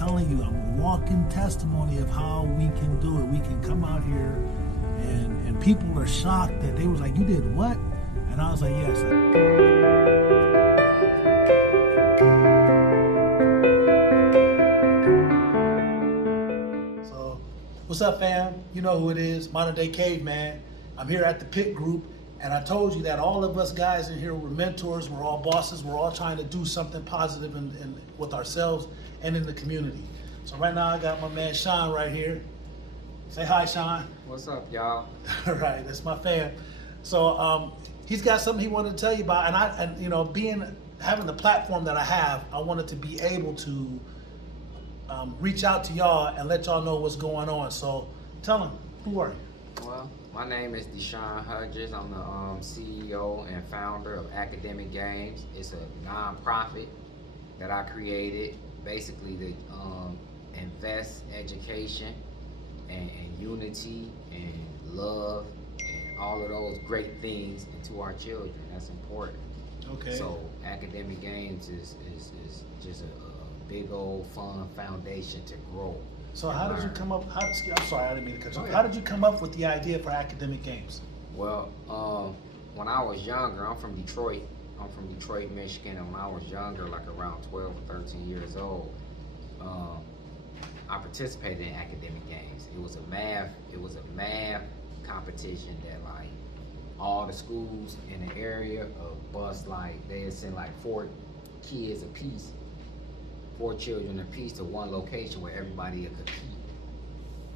telling you, I'm a walking testimony of how we can do it. We can come out here and people are shocked that they was like, you did what? And I was like, yes. So, what's up, fam? You know who it is, Modern Day Caveman. I'm here at the Pit Group, and I told you that all of us guys in here were mentors, we're all bosses, we're all trying to do something positive with ourselves and in the community. So right now I got my man Sean right here. Say hi, Sean. What's up, y'all? All right, that's my fam. So he's got something he wanted to tell you about, and you know, having the platform that I have, I wanted to be able to reach out to y'all and let y'all know what's going on. So tell him, who are you? Well, my name is Deshawn. I'm the CEO and founder of Academic Games. It's a non-profit that I created basically to invest education and unity and love and all of those great things into our children. That's important. Okay. So Academic Games is just a big old fun foundation to grow. So how did you come up? I'm sorry, I didn't mean to cut you off. Okay. How did you come up with the idea for Academic Games? Well, when I was younger, I'm from Detroit. I'm from Detroit, Michigan, and when I was younger, like around 12 or 13 years old, I participated in Academic Games. It was a math competition that like all the schools in the area bus, like they'd send like 4 kids apiece, 4 children apiece to one location where everybody would compete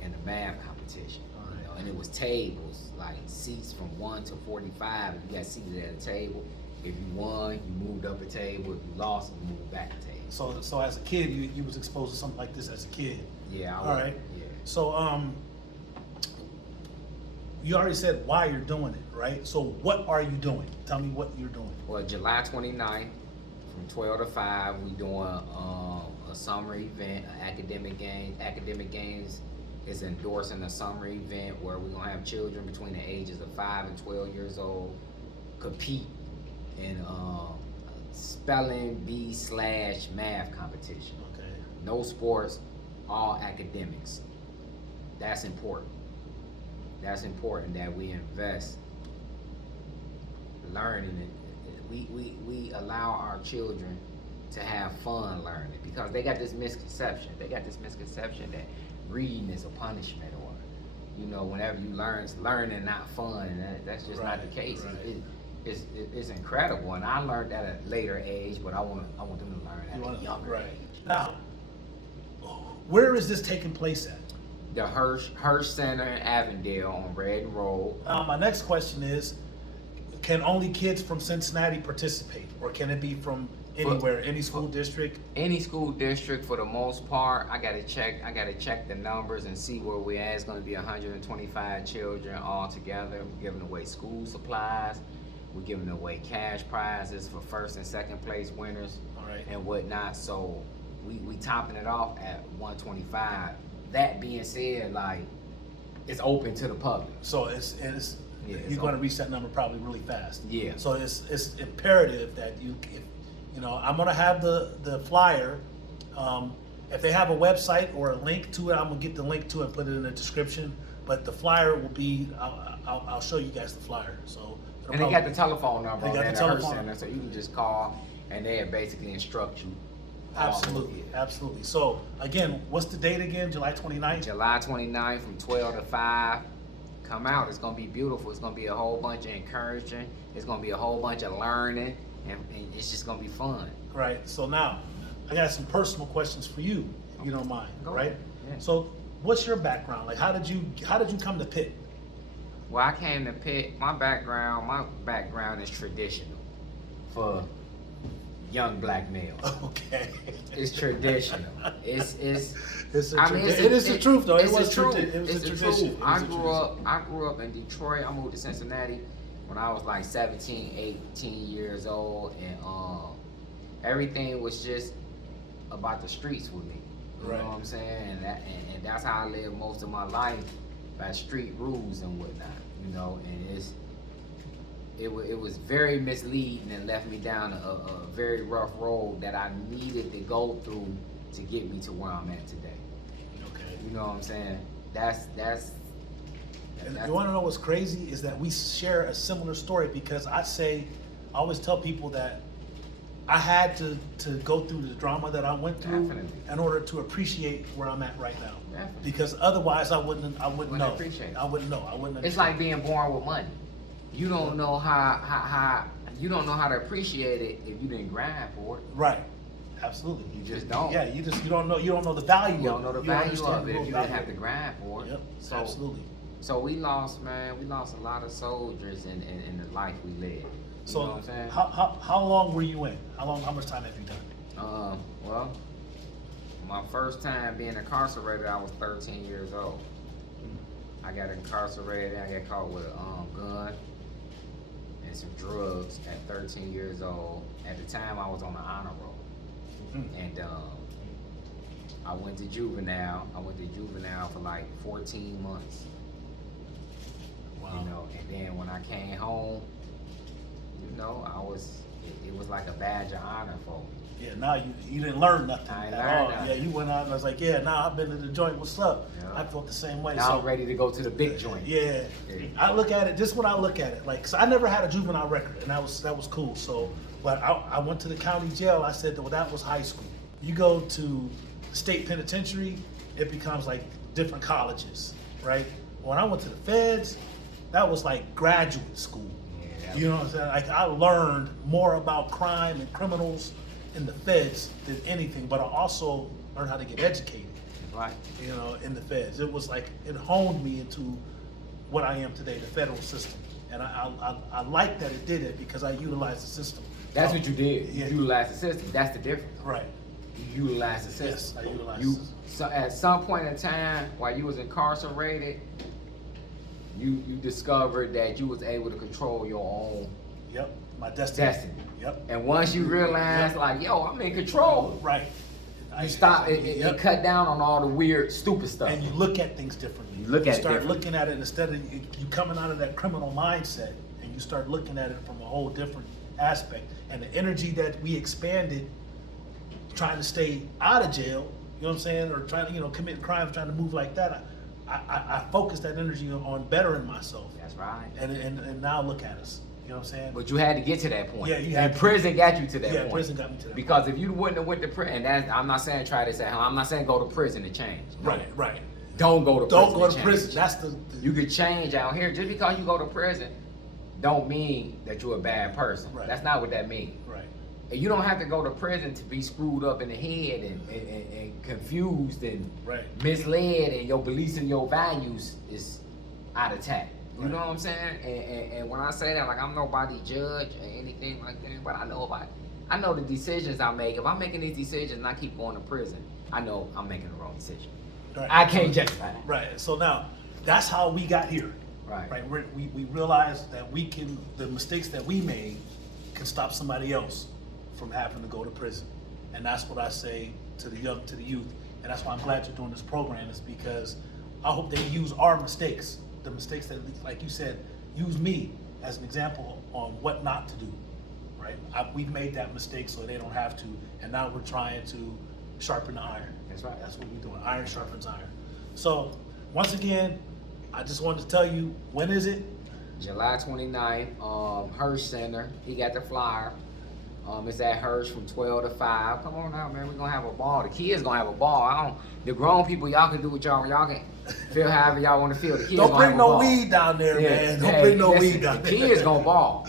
in the math competition. You know, and it was tables, like seats from 1 to 45, and you got seated at a table. If you won, you moved up a table. If you lost, you moved back a table. So as a kid, you was exposed to something like this as a kid. Yeah. All right. Yeah. So you already said why you're doing it, right? So what are you doing? Tell me what you're doing. Well, July 29th, from 12 to 5, we doing a summer event, Academic Games. Academic Games is endorsing a summer event where we're gonna have children between the ages of 5 and 12 years old compete in spelling bee/math competition. Okay. No sports, all academics. That's important. That's important that we invest learning it. We allow our children to have fun learning, because they got this misconception. They got this misconception that reading is a punishment, or you know, whenever you learning not fun, and that's just not the case. Right. It's incredible, and I learned that at a later age, but I want them to learn at a younger age. Now, where is this taking place at? The Hirsch Center in Avondale on Redden Road. My next question is, can only kids from Cincinnati participate, or can it be from anywhere, any school district? Any school district for the most part. I gotta check the numbers and see where we're at. It's gonna be 125 children all together. We're giving away school supplies. We're giving away cash prizes for first and second place winners, All right. and whatnot. So we topping it off at 125. That being said, like, it's open to the public. So it's Yeah, you're going to reach that number probably really fast. Yeah. So it's imperative that you know, I'm going to have the flyer. If they have a website or a link to it, I'm going to get the link to it and put it in the description. But the flyer will be, I'll show you guys the flyer. So And they got the telephone number They got on the the Hirsch telephone. Center, so you can just call and they basically instruct you. Absolutely, absolutely. So again, what's the date again? July 29th? July 29th from 12 to 5. Come out. It's going to be beautiful. It's going to be a whole bunch of encouraging. It's going to be a whole bunch of learning, and it's just going to be fun. Right. So now, I got some personal questions for you, if you don't mind. Go Right. ahead. Yeah. So, what's your background? Like, how did you come to Pitt? Well, I came to Pitt. My background is traditional for young black males. Okay. It's traditional. It's It is it's the truth, though. It It's was the truth. It was It's a the tradition. truth. I grew up in Detroit. I moved to Cincinnati when I was like 17, 18 years old, and everything was just about the streets with me. You Right. know what I'm saying? And that's how I lived most of my life, by street rules and whatnot. You know, and it was very misleading and left me down a very rough road that I needed to go through to get me to where I'm at today. Okay. You know what I'm saying? And you want to know what's crazy is that we share a similar story, because I always tell people that I had to go through the drama that I went through in order to appreciate where I'm at right now. Definitely. Because otherwise I wouldn't know. Appreciate it. I wouldn't know. I wouldn't. It's like being born with money. You don't know how you don't know how to appreciate it if you didn't grind for it. Right. Absolutely. You just don't. Yeah. You don't know. You don't know the value. You don't know the value of it if you didn't have to it. grind for it. Yep. So, absolutely. So we lost a lot of soldiers in the life we led. So you know what I'm saying? how long were you in? How much time have you done? Well, my first time being incarcerated, I was 13 years old. I got incarcerated. I got caught with a gun and some drugs at 13 years old. At the time, I was on the honor roll, and I went to juvenile. I went to juvenile for like 14 months. Wow. You know, and then when I came home, you know, it was like a badge of honor for me. Yeah, now you didn't learn nothing I ain't at learned all. nothing. Yeah, you went out and I was like, yeah, nah, I've been to the joint, what's up? Yeah. I felt the same way. Now So I'm ready to go to the big joint. yeah, I look at it, just when I look at it, like, 'cause I never had a juvenile record, and that was cool. So, but I went to the county jail. I said, well, that was high school. You go to the state penitentiary, it becomes like different colleges, right? When I went to the feds, that was like graduate school. Yeah. You know what I'm saying? Like, I learned more about crime and criminals in the feds than anything, but I also learned how to get educated. Right. You know, in the feds. It was like, it honed me into what I am today, the federal system. And I like that it did it, because I utilized the system. That's what you did. You Yeah. utilized the system. That's the difference. Right. You utilized the Yes, system. I utilized You the system. so at some point in time while you was incarcerated, you discovered that you was able to control your own Yep. My destiny. destiny. Yep. And once you realize, Yep. like, yo, I'm in control. Right. You stop it Yep. cut down on all the weird, stupid stuff. And you look at things differently. You look at it start differently. looking at it, instead of you coming out of that criminal mindset, and you start looking at it from a whole different aspect. And the energy that we expanded trying to stay out of jail, you know what I'm saying, or trying to, commit crimes, trying to move like that, I focused that energy on bettering myself. That's right. And now look at us. You know what I'm saying? But you had to get to that point. Yeah, you had and to. prison got you to that Yeah, point. prison got me to that Because if you wouldn't have went to prison, and I'm not saying try this at home. I'm not saying go to prison to change. No. Right. Don't go to prison. Don't go to change. prison. That's the You could change out here. Just because you go to prison, don't mean that you're a bad person. Right. That's not what that means. right. And you don't have to go to prison to be screwed up in the head and confused and Right. misled, and your beliefs and your values is out of tact. You Right. know what I'm saying? And when I say that, like, I'm nobody judge or anything like that, but I know the decisions I make. If I'm making these decisions and I keep going to prison, I know I'm making the wrong decision. Right. I can't justify that. Right. So now, that's how we got here. Right. Right. We realized that the mistakes that we made can stop somebody else from having to go to prison. And that's what I say to the youth. And that's why I'm glad you're doing this program, is because I hope they use our mistakes, the mistakes that, like you said, use me as an example on what not to do. Right. We've made that mistake so they don't have to. And now we're trying to sharpen the iron. That's right. That's what we're doing. Iron sharpens iron. So once again, I just wanted to tell you, when is it? July 29th, Hirsch Center. He got the flyer. It's at Hirsch from 12 to 5. Come on out, man. We're going to have a ball. The kids going to have a ball. The grown people, y'all can do what y'all can feel however y'all want to feel. The kids Don't gonna bring have a no ball. weed down there, Yeah, man. Don't hey, bring no listen, weed down the there. kids going to ball.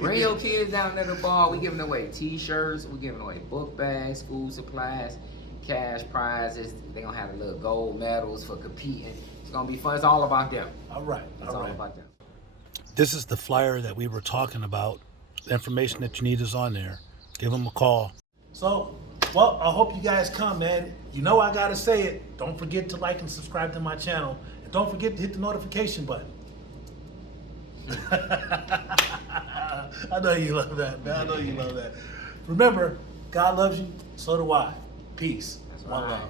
Bring your kids down there to ball. We giving away t-shirts. We giving away book bags, school supplies, cash prizes. They going to have the little gold medals for competing. It's going to be fun. It's all about them. All right. It's all about them. This is the flyer that we were talking about. The information that you need is on there. Give them a call. So, well, I hope you guys come, man. You know I gotta say it. Don't forget to like and subscribe to my channel. And don't forget to hit the notification button. I know you love that, man. I know you love that. Remember, God loves you, so do I. Peace. That's One right. love.